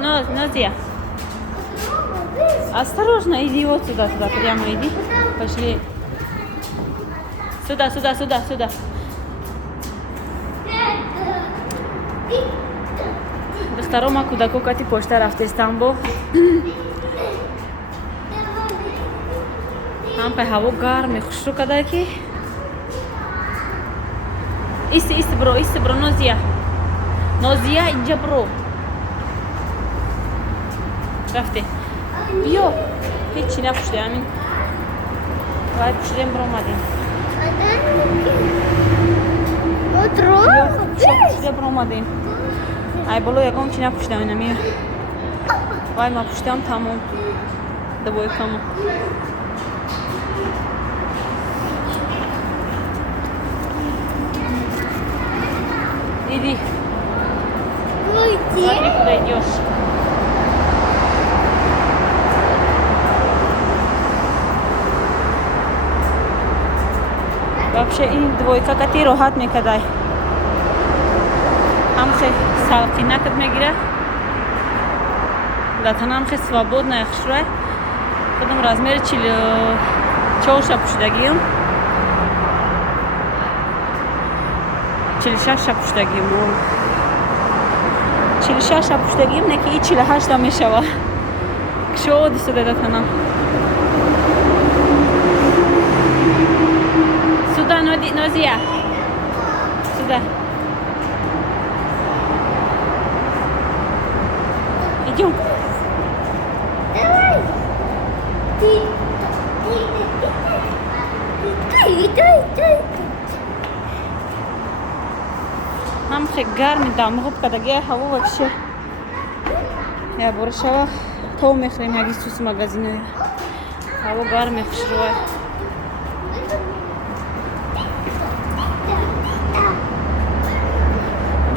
Назия. Осторожно, иди вот сюда, прямо иди. Пошли. Сюда. Духтарома куда кукати почта рафта Истанбул. Ҳам пай ҳаво гарми хушрӯ кадаки. Исти бро, Назия, инҷа бро. Рафте. Биё. Ҳечи напушди, ҳамин. Вай пушдем бро омадем. Пушдем бро омадем. Ай боло ягон чи напуштам ина мия. Вай ма пуштам тамом. Давой камо. Иди. Смотри, куда идешь. Вообще ин двойка кати роҳат мекадай. Ҳамхе салқинакат мегира. Датан ҳамхе свободная хушрӯй. Худам размери 44 пушдагиам. 46 пуштагиам. 46 пуштагиам, неки 48 мешава. Кшоди сюда датанам. Сюда, Назия. Сюда. Идем. Давай. Дай. Нам гарми дамғуб кадаги ҳаво вообще. Я боршава то мехрем яги сус магазина. Ҳаво гарми хушрӯй.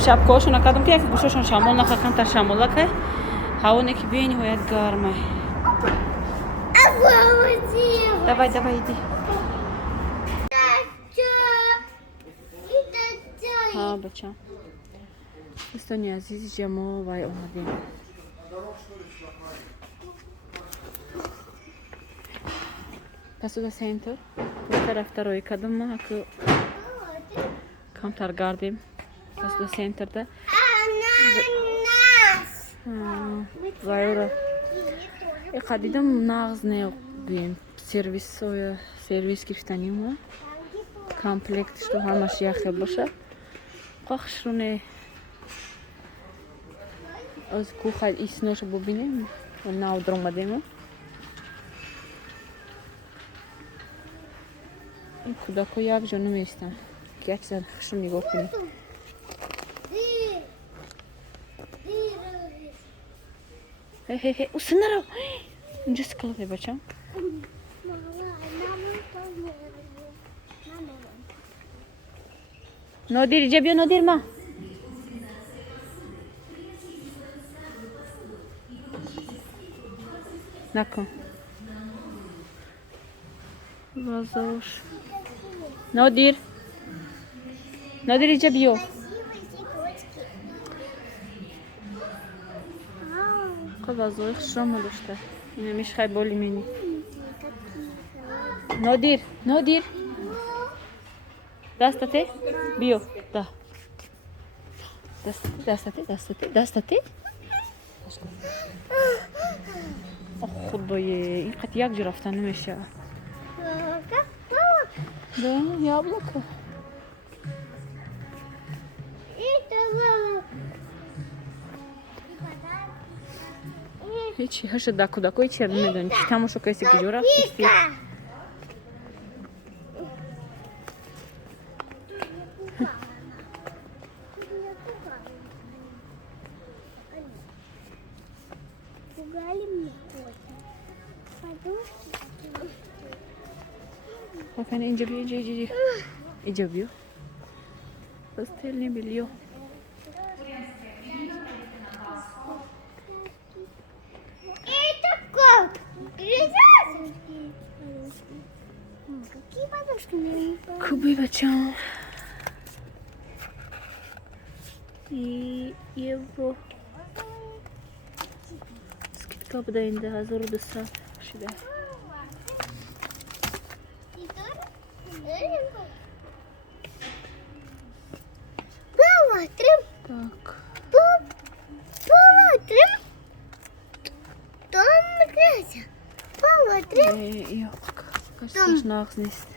Шапкошона кадом ки як гӯшошон шамол нахакан тар шамолака. Ҳаво неки бениҳоят гармай. Давай, иди. ها بچم دوستانی عزیز جمع وای اومدیم پس دا سنتر طرف روی کدم ما که کمتر گردیم پس دا سنتر ده وای قدیدم نغز نبیم سرویس گرفتنیم ما комплект, что ҳамаш яхе боша. Қохшруне аз куха исноша бубинем, на удромадемо. Куда ко як жона места. Як се хшру нигоҳ кунӣ. Хе, усе наро. Инҷо скалафе бачам. Нодир, иҷа биё Нодир ма. Накун. Вазош. Нодир, иҷа биё. Вазои хушрома дошта. Ина мешхай боли мени. Нодир. Дастате? Биё. Да. Дастате? Худое, ин қат як ҷо рафтан намешава. Да, яблоко. Ҳечи ҳаша даку ҳечи намедонӣ. Чи тамошо каси куҷо рафти? Афина инҷа биё, иҷа биё. Постельное белье. Это как? Какие подушки? Кубы бачам. И его. kapıda indi. Hazır odası. Şurada. Посмотрим. Так. Посмотрим. Там грязь. Посмотрим. Yok. Kaç saçın ağzını iste.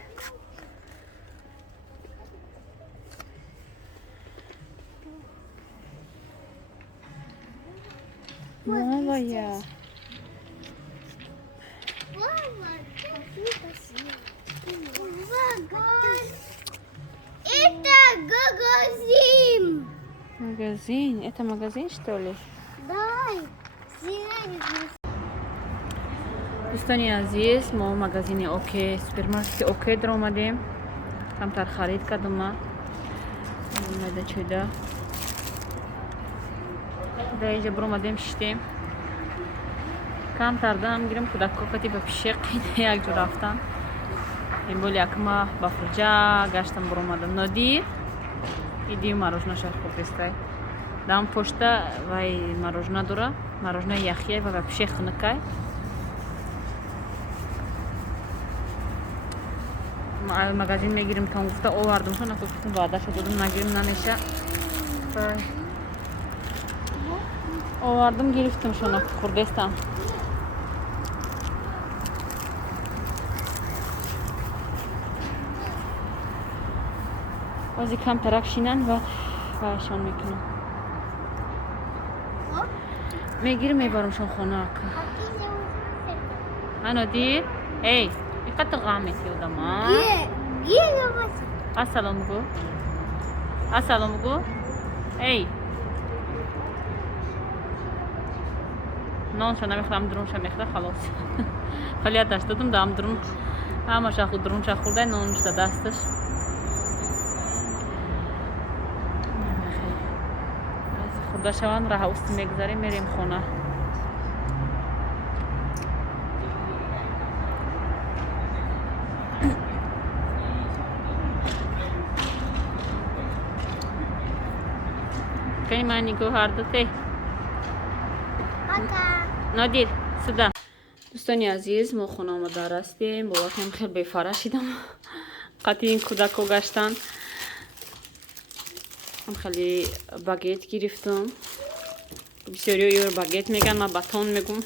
Новая. Это магазин. Магазин. Это магазин, что ли? Дай. دوستانی عزیز ما مغازین اوکی سوپرمارکت اوکی در اومدیم کمتر خرید کردم ما اومده چوده در اینجا بر اومدیم شدیم کمتر دارم گیرم کودک کوکتی به پیشه قیده یک جو رفتم این بول یک ماه با فرجا گشتم بر اومدم نادیر ایدیو مروژنا شد خوب بسته دام پشته وای مروژنا دوره مروژنا یخیه و به پیشه خنکای magazin میگیریم تا گفته آوردم تو نگفتم وعده شد دادم نگیریم نمیشه آوردم گرفتم شما خوردستم بازی کم ترکشینن و شان میکنم میگیرم میبارم شان خونه انا دیر ای قطع غامتي ودما السلام عليكم السلام عليكم اي نون شو نمیخوام درون شو میخوام خلاص خالی داشت دادم دام درون اما شاخو درون شاخ خورده نونش دستش خورده شوان راه اوست میگذاریم میریم خونه Понимание гардате. نادیر سودا دوستانی عزیز ما خونه آمده هستیم با وقتی هم خیلی بیفراشیدم قطعی این کودک رو گشتن هم خیلی باگت گرفتم بسیاری یور باگت میگن من باتون میگم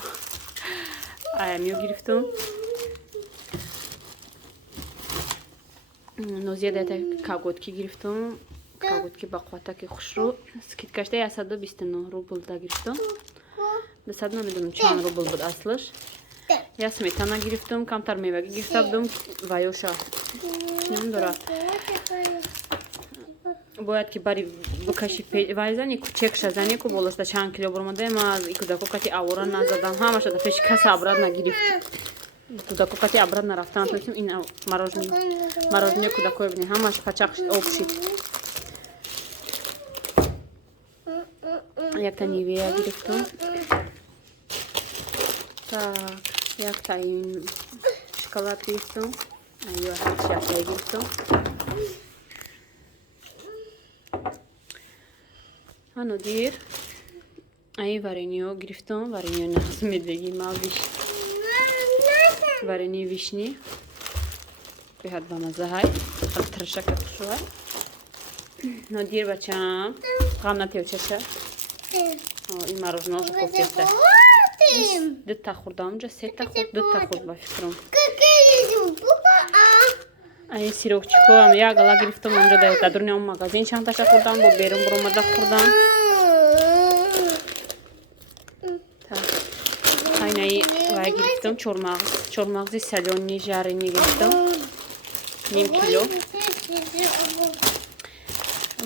ایمیو گرفتم نوزیه دیتا کاغوتکی گرفتم کاغوتکی با قوتکی خوش رو سکیت کشته 129 روبل دا گرفتم دستم نمیدونم چند روبل بود اصلش یا سمیتانا گرفتم کمتر میوه گرفتم وایوشا نمیدونم باید که باری بکشی وایزنی کوچک شزنی کو بولشته چند کیلو برمده ما از کودکو کتی آورا نزدم همش در پیش کس ابراد نگرفت کودکو کتی ابراد نرفتن تونستیم این مراجنه کودکو ببینی همش قچاق شد آب شد یک تا نیویا گرفتم так یک تا این شکلات گرفتم ایوه شکل گرفتم هنو دیر ای وارینیو گرفتم وارینیو نازمیدگی ما وارینی ویشنی بهت با مزه های خیلی ترشک خوشوه نو دیر بچم غم نتیو چشه این مروژناش کوفتسته دو تا خوردم اونجا سه تا خورد دو تا خورد با فکرم ای سیروکچیکو هم یا گلا گرفتم اونجا در دورنی اون مغازین چند تاشا خوردم با بیرون برو مده خوردم اینایی وای گرفتم چورمغزی سالونی جارینی گرفتم نیم کیلو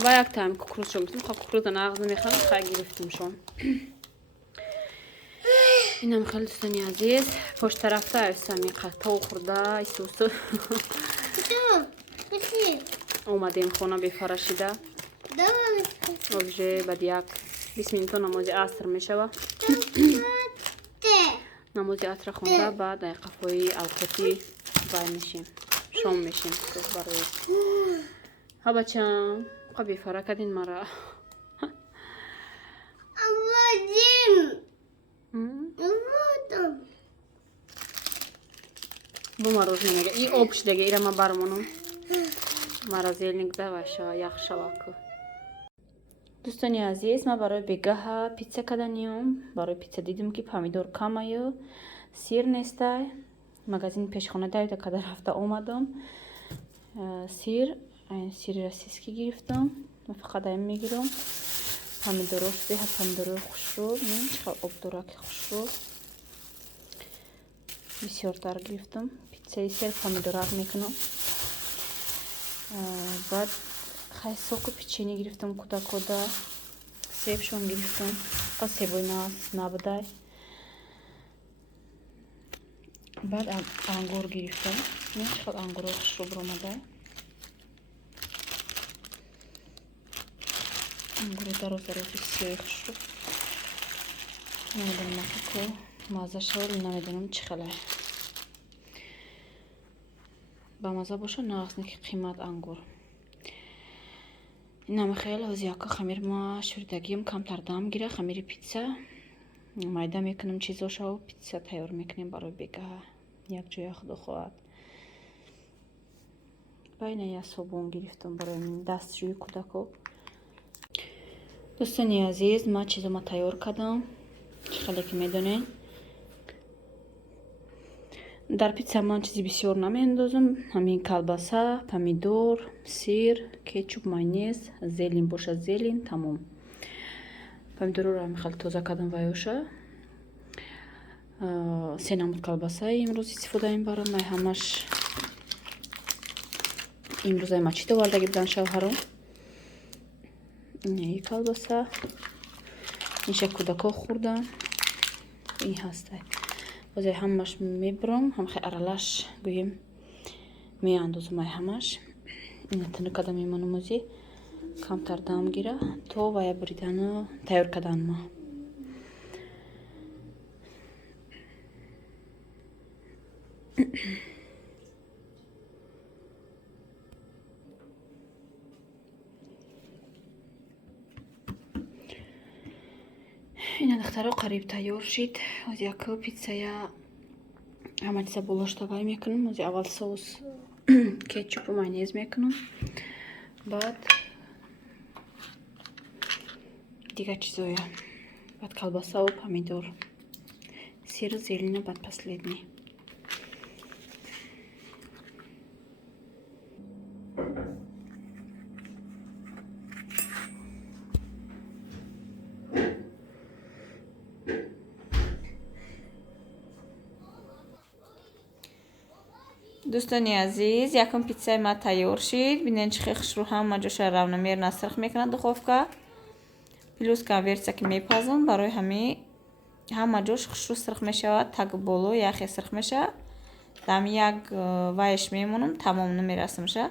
و یک تایم کوکروز شو گرفتم کوکروز ناغز نمیخوام خیلی گرفتم شون اینم خیلی دوستانی عزیز پشت طرفتا افسمی قطع خورده ایسوسو اومدیم خونه بفراشیده اوجه بعد یک 20 منیت نماز عصر میشوه نماز عصر خونده بعد قفوی اوقاتی بای میشیم شام میشیم برای ها بچم خب بفرا کردین مرا Bu мороженое. И общдеги ирама бармонум. Морозильник даваша, яхшаваку. Дӯстони азиз, ма барои бегаҳа питса каданиём. Барои питса дидим ки помидор камаю, сир нестай. Магазини пешхона давида када рафта омадам. Сир, сири сиски гирифтам. Ма фақат айн мегирам. Помидоров беҳа помидоров хушрӯб, чақар об дора ки хушрӯб. Бисёртар гирифтам. Питсаи сир помидорак мекунам. Баъд хай соку печени гирифтам куда-куда. Себшон гирифтам. Фақат себои набудай. Баъд ангур гирифтам. Чақар ангуро хушрӯб омадай. Ангуро дароз-дароз бисёри хушрӯб. Намедонам ака мазза шавад, намедонам чӣ хеле ба мазза боша, нағз не ки қимат ангур. Инаме хеле ҳози ака хамир ма шӯридагиям камтар дам гира, хамири питса майда мекунам чизошао, питса тайёр мекунем барои бегаҳа. Якҷоя худо хоҳад. Ва ина я собун гирифтам барои дастшӯи кӯдако. Дӯстони азиз, ма чизома тайёр кардам. Чӣ хеле ки медонен. Дар питса ман чизи бисёр намеандозам. Ҳамин колбаса, помидор, сир, кетчуп, майонез, зелен боша зелен, тамом. Помидорро ҳам хеле тоза кардам ваёша. Се намуд колбасаи имрӯз истифода мебарам. Май ҳамаш имрӯзаи мачит овардаги буданд шавҳарам. Ин колбаса. Инша кӯдако хӯрдан. Ин ҳастай. Озе ҳамаш мебарам, ҳамхе аралаш гӯем меандозам ай ҳамаш. Ина тунукада мемонам озе камтар дам гира то вая буридану тайёр каданма. Ина духтаро қариб тайёр шид. Ози ака питсая ҳама чиза болошта вай мекунам. Ози аввал соус кетчупу майонез мекунам. Баъд дигар чизоя. Баъд колбасаву помидор. Сиру зелена баъд последний. дӯстони азиз, якум питсаи ма тайёр шид. Бинен чӣ хел хушрӯ ҳама ҷоша равномерно сирх мекунад духовка. Плюс конверсия ки мепазам барои ҳама ҷош хушрӯ сирх мешавад. таги боло яхе сирх мешавад. Дам як вайш мемонам, тамом намерасамша.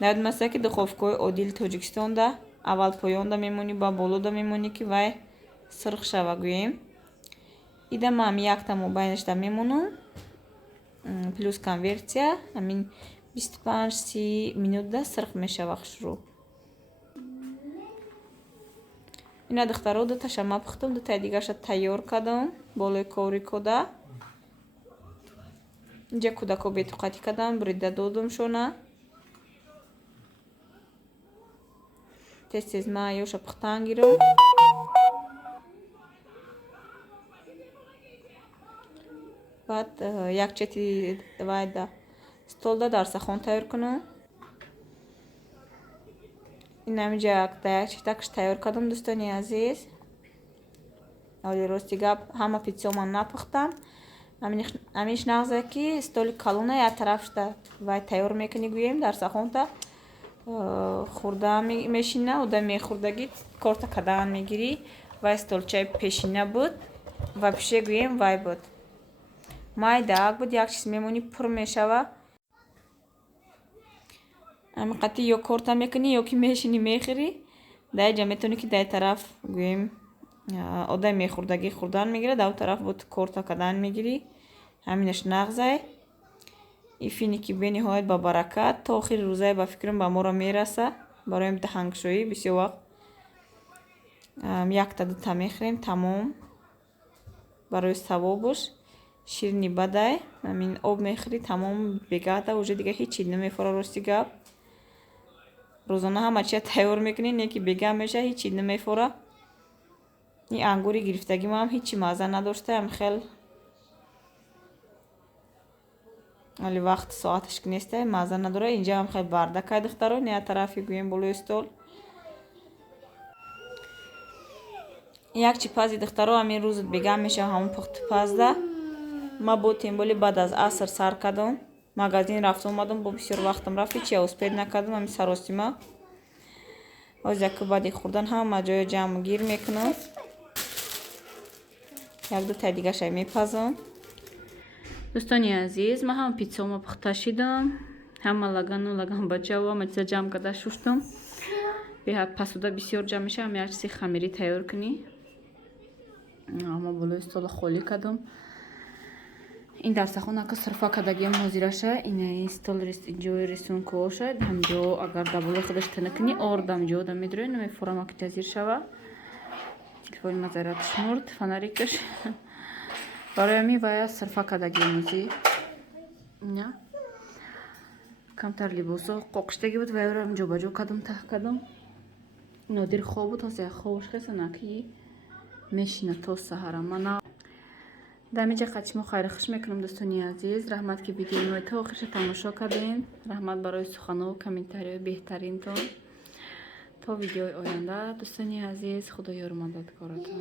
Навидмаста ки духовкаи одили Тоҷикистонда аввал поёнда мемонӣ, ба болода мемонӣ ки вай сирх шава гӯем. Идам ҳам якта мобайнашда мемонам. Плюс конверсия ҳамин 25-30 минутда сирх мешава хушрӯ. ина духтаро дуташа ма пухтам, дутаи дигарша тайёр кардам болои кори кода. инҷа кӯдако бетоқатӣ кардам, бурида додам шона. тез ма ёша пухтан гирам. баъд як чети вайда столда дар сахон тайёр кунам. инамиҷа як четакш тайёр кардам дӯстони азиз. оли рости гап ҳама питсо ман напухтам. амиш нағзе ки столи калона як тарафшда вай тайёр мекунӣ гӯем дар сахонта хӯрда мешина одам мехӯрдаги корта кадан мегирӣ. вай столчаи пешина буд ва пише гӯем вай буд. майда ак буд як чиз мемонӣ пур мешава. ҳамиқати ё корта мекунӣ ё ки мешинӣ мехӯрӣ. даиҷа метавонӣ ки дай тараф гӯем одами мехӯрдагӣ хӯрдан мегирад, дар он тараф буд корта кадан мегирӣ. ҳаминаш нағзай. ифини ки бениҳоят ба баракат то охири рӯзае ба фикрам ба моро мераса. барои таҳангшоӣ бисёр вақт якта дута мехӯрем, тамом. барои савобуш ширни бадай амин об мехӯри тамом бегада уже дига ҳеҷ чиз намефора рости гап рӯзона ҳама чия тайёр мекунӣ не ки бегам меша ҳеҷ чиз намефора ин ангури гирифтагима ҳам ҳеҷи мазза надоштаам хел вале вақти соаташ ки нестай мазза надора инҷа ҳам хел бардакай духтаро не тарафи гӯем болои стол як чипази духтаро амин рӯз бегам меша ҳамон пухту пазда ма бо темболи баъд аз аср сар кардам магазин рафта омадам бо бисёр вақтам рафт ҳеҷ успед накардам амин саростима оз яку баъди хӯрдан ҳама ҷоя ҷамъгир мекунам як ду тай дигашай мепазам дӯстони азиз ман ҳама питсаомо пухта шидам ҳама лагану лаганбачао ҳама чиза ҷамъ карда шуштам беҳад пасуда бисёр ҷамъ меша ҳам як чизи хамирӣ тайёр кунӣ ама болои стола холӣ кардам ин дарсахона ки сурфа кардагиам ҳозираша ин стол ҷои рисунку бошад ҳамҷо агар даволаи худаш тана кунӣ ордам ҷода медурӣ намефорама ки тазир шава телефони ма заряд шумурд фонарикаш барои ҳамин вая сурфа кардагиам ӯзи не камтар либосо қоқиштаги буд ваярам ҷобаҷо кардам таҳ кардам нодир хоб буд ҳозир хобаш хесанаки мешина то саҳара мана дамиҷа қатшимо хайрихуш мекунам дӯстони азиз раҳмат ки видеои мои то охирша тамошо кардем раҳмат барои сухану комментарияи беҳтаринтон то видеои оянда дӯстони азиз худоёр мададкоратон